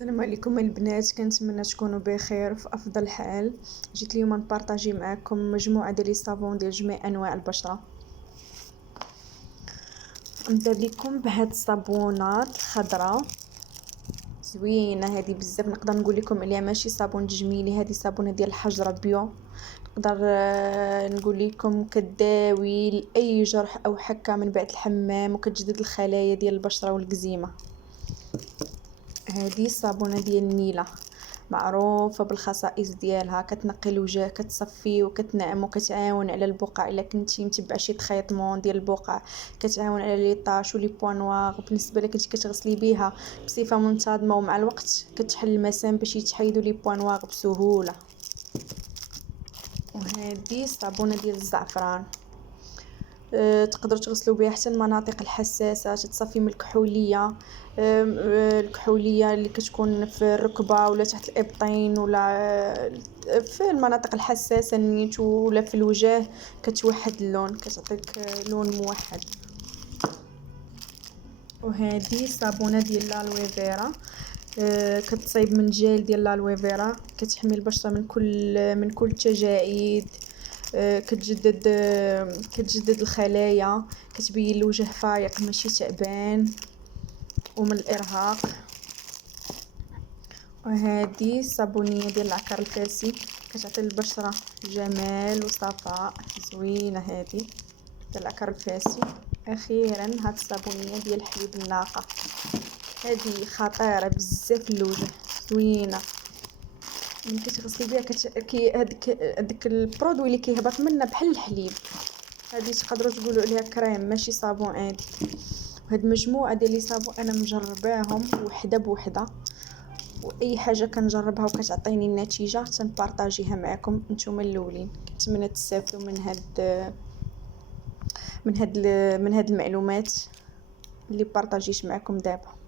السلام عليكم البنات، كنتمنى تكونوا بخير في افضل حال. جيت اليوم نبارطاجي معكم مجموعه ديال لي صابون ديال جميع انواع البشره. نبدا بكم بهاد الصابونات الخضراء زوينه، هذه بزاف نقدر نقول لكم عليها ماشي صابون تجميلي، هذه صابونه ديال الحجره بيو. نقدر نقول لكم كداوي لاي جرح او حكه من بعد الحمام، وكتجدد الخلايا ديال البشره والكزيمه. هذه الصابونه ديال النيله معروفه بالخصائص ديالها، كتنقي الوجه، كتصفيه وكتنعم وكتعاون على البقع الا كنتي متبعه شي تخيطمون ديال البقع، كتعاون على لي طاش ولي بوين نوار. بالنسبه لك كنتي كتغسلي بها بصفه منتظمه ومع الوقت كتحل المسام باش يتحيدوا لي بوين نوار بسهوله. وهذه الصابونه ديال الزعفران، تقدروا تغسلوا بها حتى المناطق الحساسه، تتصفي من الكحوليه، الكحوليه اللي كتكون في الركبه ولا تحت الابطين ولا في المناطق الحساسه نيت ولا في الوجه. كتوحد اللون، كتعطيك لون موحد. وهذه صابونه ديال الالوي فيرا، كتصايب من جيل ديال الالوي فيرا، كتحمي البشره من كل التجاعيد، كتجدد الخلايا، كتبين الوجه فايق ماشي تعبان ومن الارهاق. وهذه الصابونيه ديال العكر الفاسي، كتعطي للبشره جمال وصفاء زوينه. هذه ديال العكر الفاسي. اخيرا هاد الصابونيه ديال حليب الناقه، هذه خطيره بزاف للوجه، زوينه. ملي كتغسلي بها هذاك البرودوي اللي كيهبط منها بحال الحليب، هذه تقدروا تقولوا عليها كريم ماشي صابون عادي. وهاد مجموعه ديال لي صابون انا مجرباهم وحده بوحده، واي حاجه كنجربها وكتعطيني النتيجه تنبارطاجيها معكم نتوما الاولين. كنتمنى تستافدوا من هاد المعلومات اللي بارطاجيت معكم دابا.